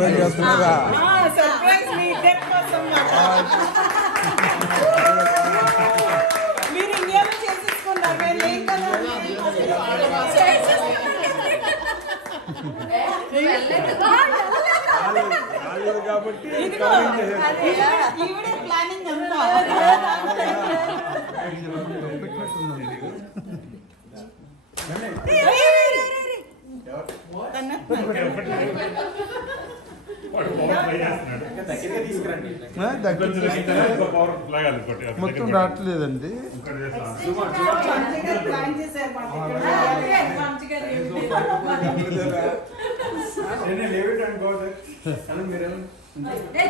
Surprise చేస్తున్నారా? Surprise మీ ఇద్దరి కోసం మీరు ఇండియాలో చేసేసుకున్నారు మేము ఏం కదా కాబట్టి ఈవిడే ప్లానింగ్ అంతా మొత్తం రావట్లేదండి. ప్లాన్ చేశారు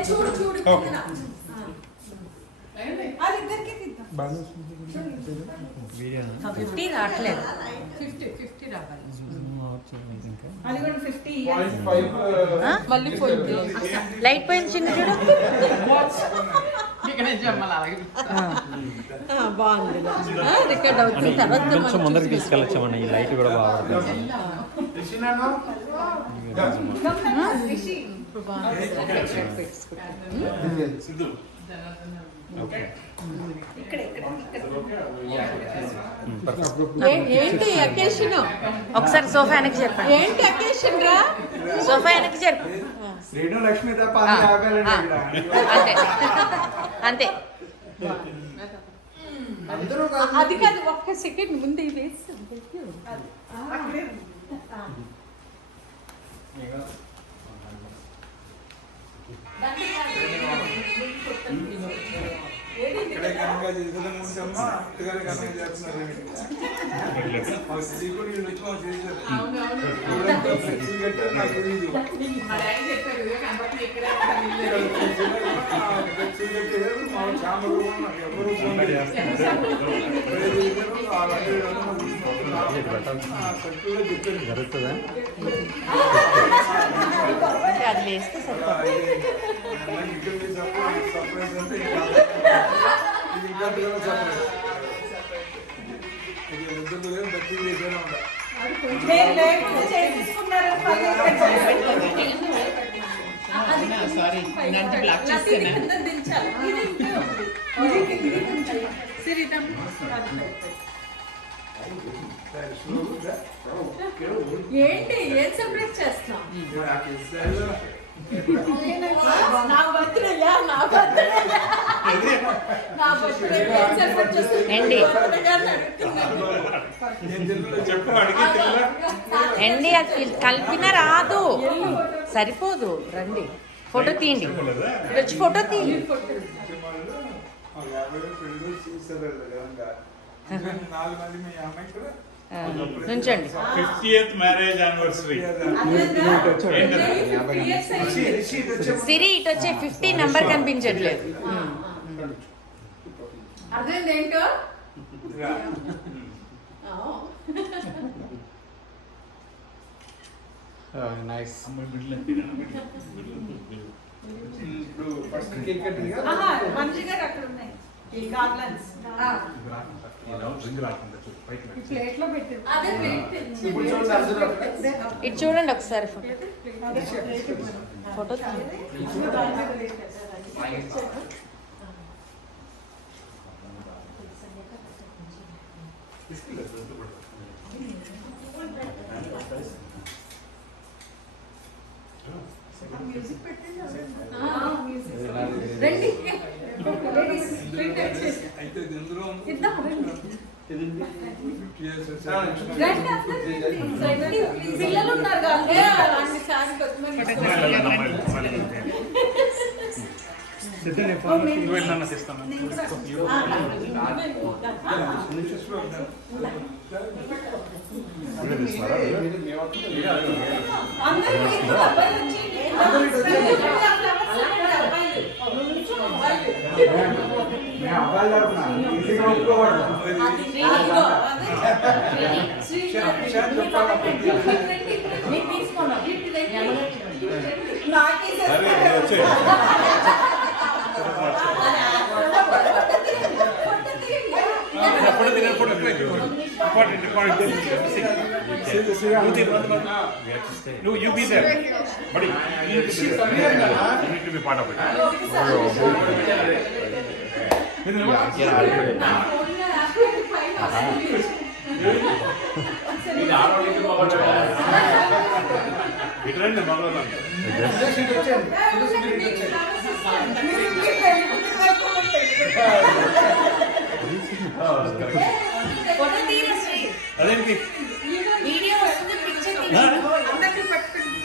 చూడు చూడు వాళ్ళిద్దరికి బాగా 50 రావట్లేదు. 50 రావాలి. అది కూడా 50 మళ్ళీ పోయింది. లైట్ పోయింది చిన్న చూడు. బాగుంది. రికార్డ్ అవుతుంది. తర్వాత కొంచెం ముందరికి తీసుకెళ్ళొచ్చామన్న. ఈ లైట్ కూడా బాగుంటుంది. ఏంటి అకేషన్? ఒకసారి సోఫా వెనక్కి చెప్పండి. ఏంటి అకేషన్ రా? సోఫా వెనక్కి చెప్పు. లక్ష్మి తప్ప అంతే అంతే. అది కాదు, ఒక్క సెకండ్ ముందు వేస్తాం. జరుగుతుందా? అది వేస్తే సరిపోతుంది. ఏంటి ఏం సెపరేట్ చేస్తున్నాం? ఎండి అది కలిపిన రాదు, సరిపోదు. రండి ఫోటో తీయండి. వచ్చి ఫోటో తీయండి. నుంచండి. 50th marriage anniversary. సిరి ఇటు వచ్చే 50 నంబర్ కనిపించట్లేదు. అర్థమైంది ఏంటో? నైస్. మంచిగా అక్కడ ఉన్నాయి ఈ గార్లెన్స్. ప్లేట్లో పెట్టి ఇటు చూడండి ఒకసారి ఫోటో తీయండి. రండి పిల్లలు ఉన్నారు photo Important. No, you be there. Buddy, you need to be part of it. ఇట్రండి మగవాళ్ళం అదేంటి వీడియో వస్తుంది పిక్చర్ అందరికీ పట్టుకోండి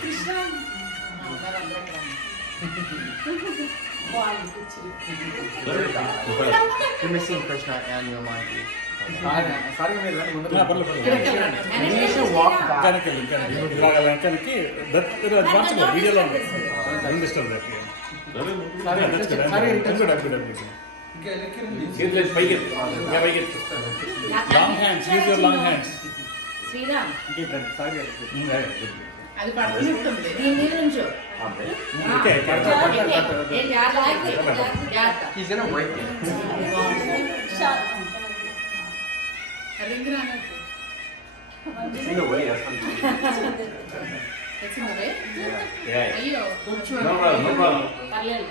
Krishna You're missing Krishna and your monkey. Sorry, You should walk back. వెనకాలకి వీడియోలో long hands use your long hands Sriram sorry అది పడుతుంది దీని మీద నుంచో ఓకే ఏం జాగ్రత్త He's gonna break it. It's in the way. అయ్యో No problem. పర్లేదు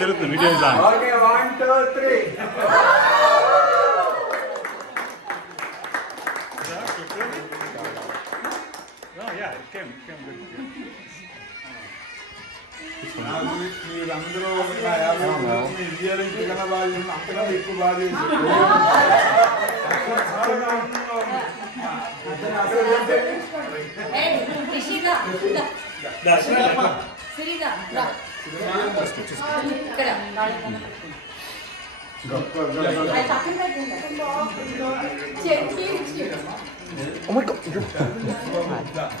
తిరుగుతుంది వీడియో Okay, 1, 2, 3. మీరందరూ ఒక 50 ఇండియాలో ఇంతకన్నా బాగా చేసిన అంతకన్నా ఎక్కువ బాగా చేసి శ్రీగా ఇక్కడ Oh my god.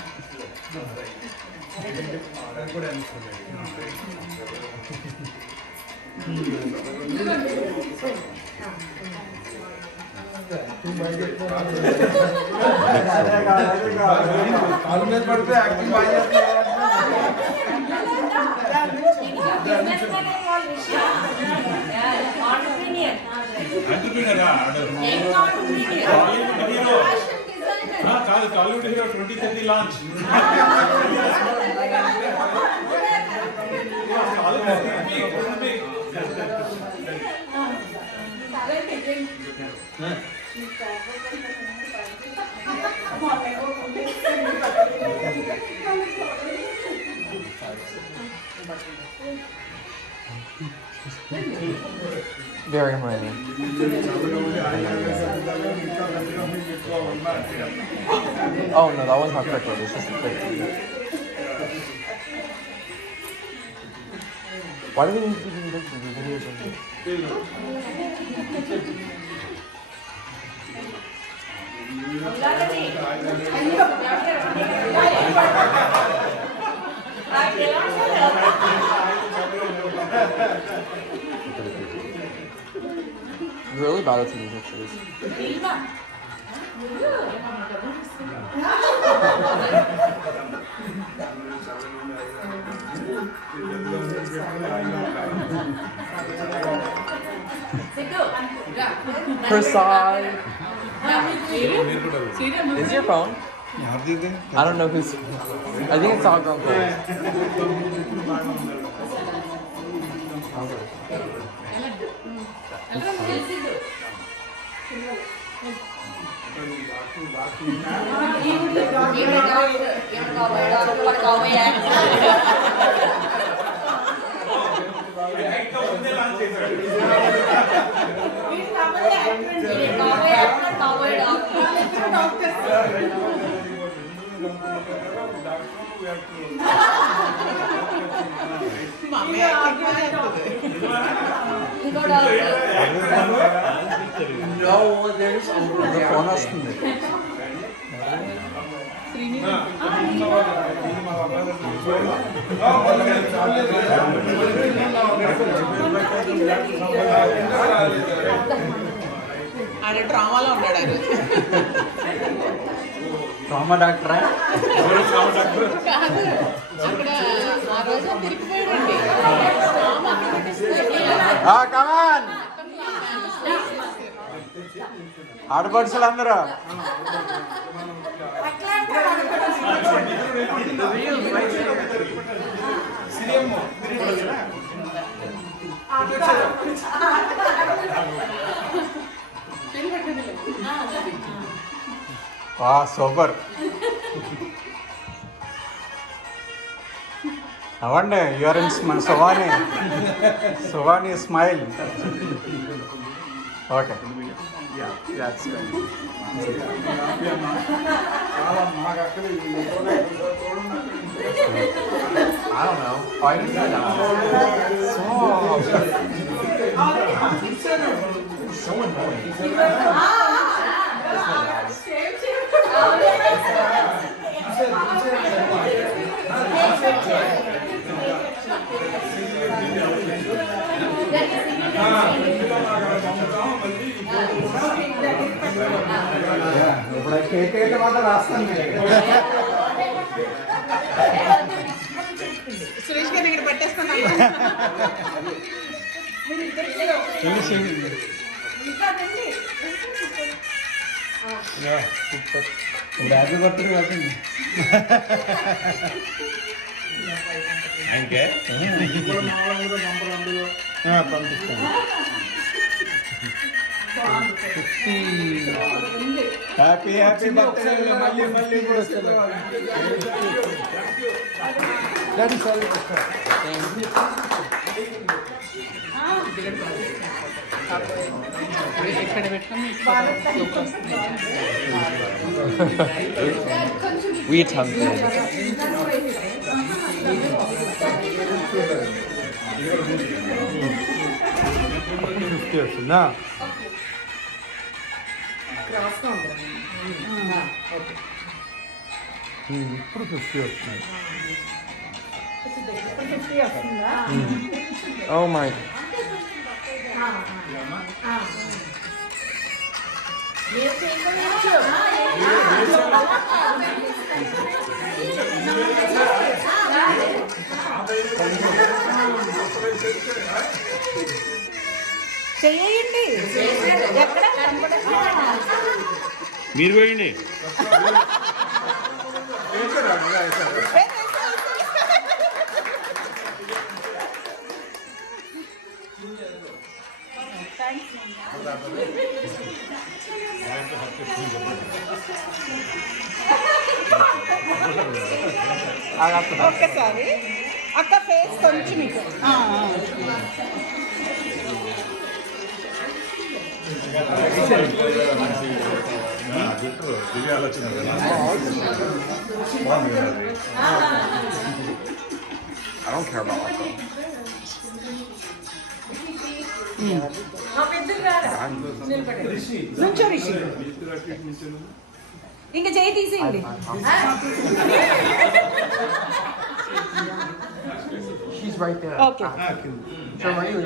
కాలు మీద పడితే యాక్టింగ్ బాగా చేస్తున్నారు. కాదు Tollywood hero 2030 launch Very many. Oh no, that one's not cricket. It's just a cricket. Why do we need to do this? The videos are really bad at taking pictures. Prasad. Is your phone? I don't know who's. I think it's all gone close. No, there's the phone వస్తుంది. ఆడ డ్రామాలో ఉన్నాడు ఆయన. Trauma డాక్టరా? కాదు అక్కడ ఆ రోజు తిరిగిపోయాడండి. డ్రామా అక్కడ పెట్టేసి కమాన్ ఆడపడుచులు అందరూ సూపర్ అవ్వండి యూఆర్ఎన్స్ మన సువాని smile okay I don't know. Why did you do so annoying. ఇప్పుడు కేక్ అయితే మాత్రం రాస్తాను సురేష్ గారిని ఇక్కడ పెట్టేస్తాను. హ్యాపీ బర్త్డే కాకుండా పంపిస్తాను. హ్యాపీ హ్యాపీ బర్త్డే మళ్ళీ మళ్ళీ కూడా వస్తుంది. ఎక్కడ పెట్టుకుని Weird hungry. వస్తుందా? ఇప్పుడు 50 వస్తున్నాయి. Oh my. చెయ్యండి ఎక్కడ మీరు పోయండి. ఒక్కసారి అక్క ఫేస్ కొంచెం మీకు I don't care about myself. నుంచో రిషి ఇంకా చేయి తీసేయండి. She's right there. Okay. So are you?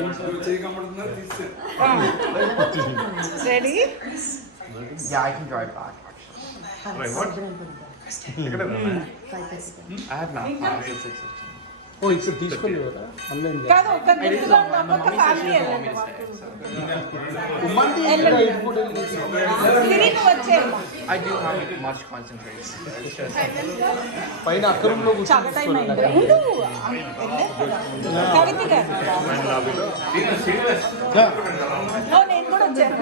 Ready? Yeah, I can drive back actually. Right, what? I have not. ఓ ఇప్పుడు తీసుకోలేదు కదా ఆన్లైన్ కాదు ఒక గిఫ్ట్ ఒక ఫ్యామిలీ సిరికి వచ్చేమో I do have much concentrates. పైన అక్కరంలో చాలా టైం అయింది ఉండు కవిత గారు ఓ నేను కూడా వచ్చాను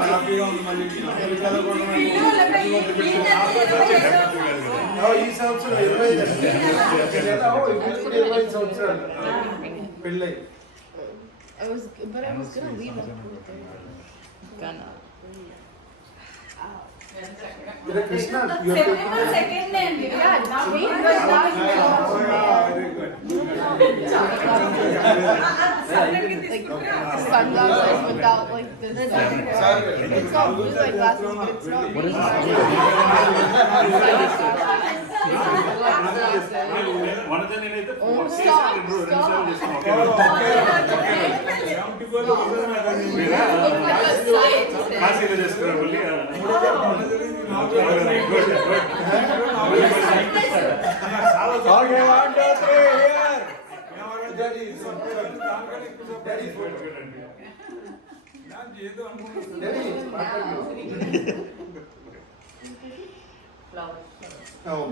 హ్యాపీగా ఉంది మళ్ళీ ఈ సంవత్సరం 25 సంవత్సరాలు పెళ్ళై But I was gonna leave them. Gonna. Krishna September 2nd అండి Sunglasses without like this. It's all blue like glasses, but it's not.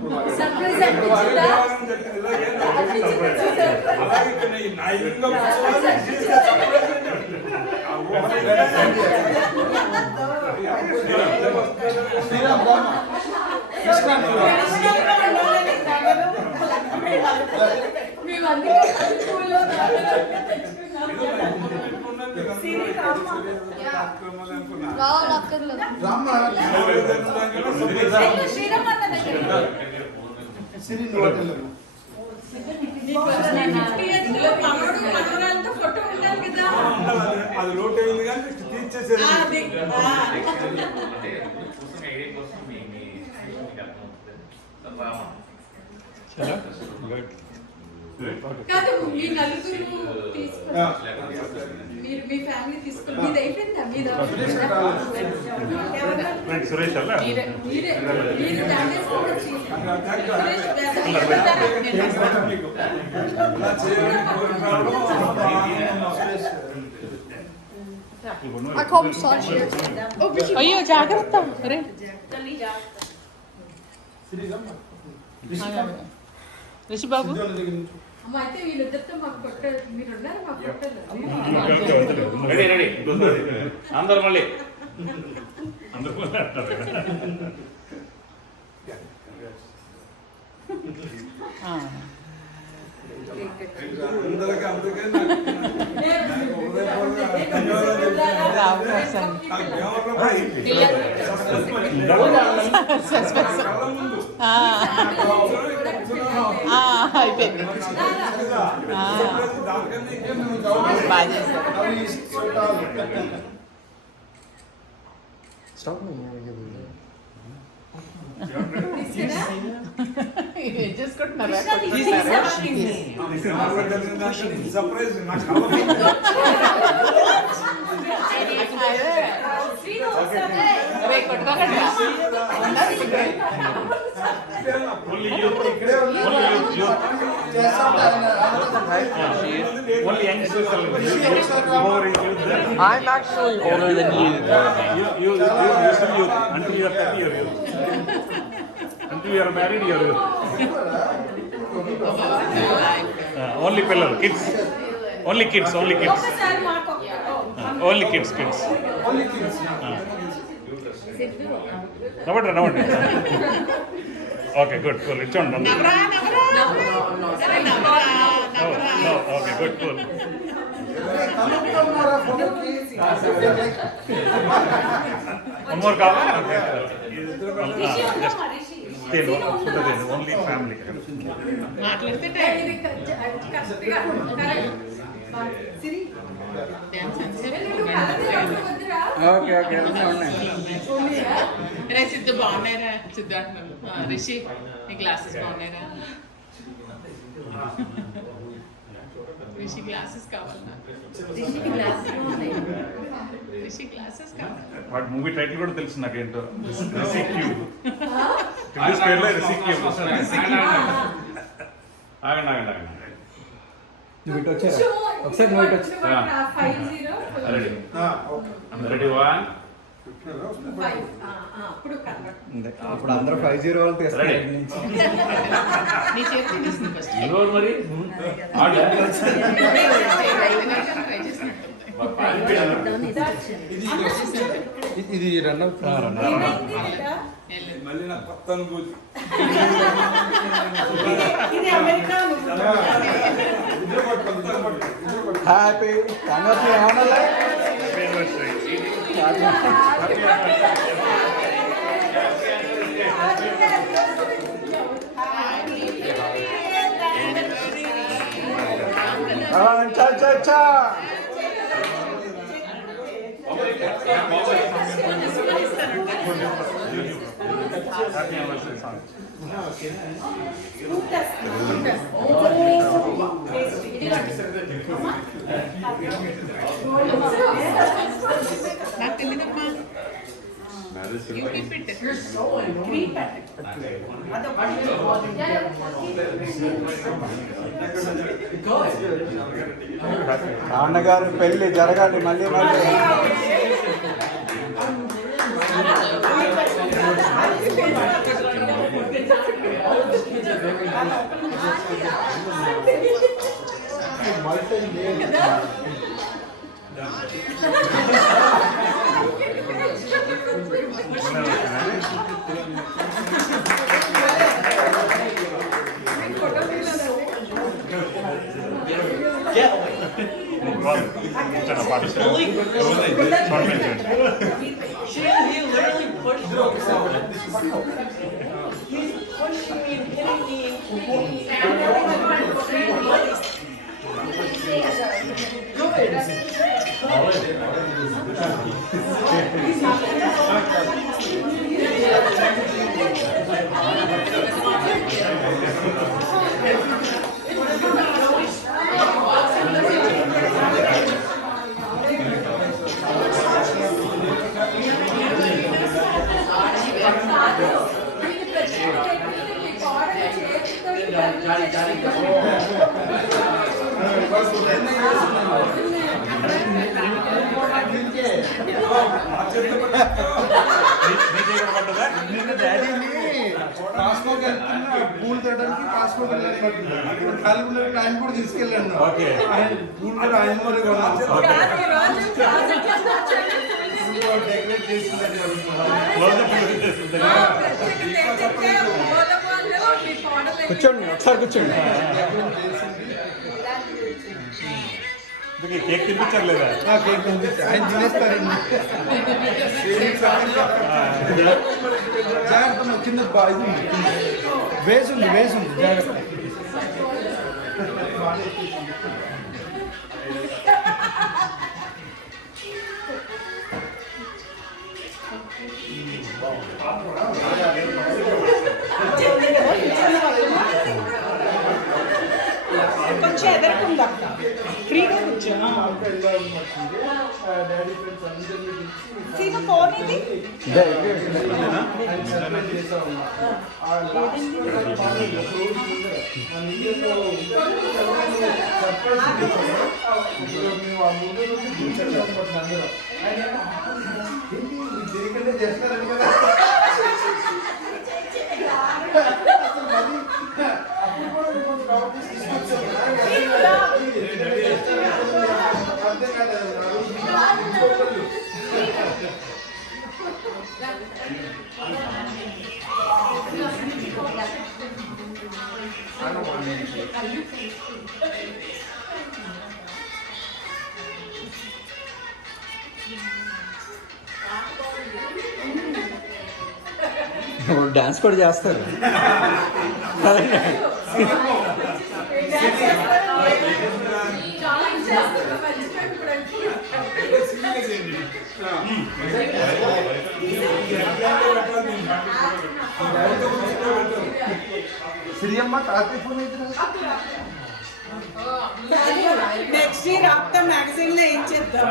What is అది లోటు అయింది కానీ తీర్చేసేది కాదు మీ నలుగురు మీరు మీ ఫ్యామిలీ తీసుకుని మీది అయిపోయిందా మీద సురేష్ అల్ల మీరు damage I call massage here. అయ్యో జాగ్రత్త అరే రిషి బాబు అమ్మ అయితే వీళ్ళిద్దరితో మాకు కొట్టారు మీరు ఉన్నారు మాకు కొట్టారు రెడీ రెడీ అందరు మళ్ళీ అందరు మళ్ళీ అంటారు అందరికీ అందుకే అయిపోయింది బాగా చేశారు Stop me. చేసుకుంటున్నారా సర్ప్రైజ్ నాకు only youngsters I'm actually older than you. You still youth until you are 30 years old. Until you are married, you are youth. Only పిల్లలు kids. Only kids. ఒకసారి మాకు Only kids. ఓన్లీ కిడ్స్ నవ్వండి. Okay good cool ఇచ్చోండి. Okay good cool. One more కావాలి. Only family. Okay okay ఉన్నాయి. సిద్ధ బాగున్నాయిరా సిద్ధార్థ్ రిషి నీ glasses బాగున్నాయిరా Rishi glasses కావాలన్నా రిషి గ్లాసెస్ కావాలి. వాటి మూవీ టైటిల్ కూడా తెలుసు నాకేంటో. రిషి క్యూబ్. ఇంగ్లీష్ పేర్లో రిషి క్యూబ్. ఆగండి. నువ్వు ఇటు వచ్చారా? ఒకసారి నువ్వు ఇటు వచ్చి. రెడీ 1 అప్పుడు అందరూ 50 వాళ్ళు తీస్తారు. నీ చేతి తీసుకుని ఫస్ట్ మరి ఇది రన్ మళ్ళీ నాకు కొత్త అనుభూతి. ఇది అమెరికా హ్యాపీ సంగతి ఏమన్నా చా హ్యాపీ యానివర్సరీ సాంగ్. నాకు తెలియదమ్మా అన్నగారు పెళ్లి జరగాలి మళ్ళీ మళ్ళీ. He literally pushed me. He's pushing me and hitting me పూలు తేయడానికి పాస్పోర్ట్ వెళ్ళాలి టైం కూడా తీసుకెళ్ళాను. ఓకే పూలు కూడా ఆయన కూడా డెకరేట్ కూర్చోండి ఒకసారి కూర్చోండి. కేక్ తినిపించారు లేదా? కేక్ తినిపించారు ఆయన తినేస్తారండి. జాగ్రత్త కింద వేసి ఉంది జాగ్రత్త. కొంచెం ఎదరకుందా ఫ్రీగా కూర్చో. సీమ ఫోన్ ఇది చేస్తారండి కదా. డాన్స్ కూడా చేస్తారు. చాలా చేస్తారు మంచిగా శ్రీయమ్మ తాతయ్య ఫోన్ అయితే నెక్స్ట్ ఇయర్ ఆప్తా మ్యాగజైన్ లో ఏం చేద్దాం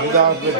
ఇది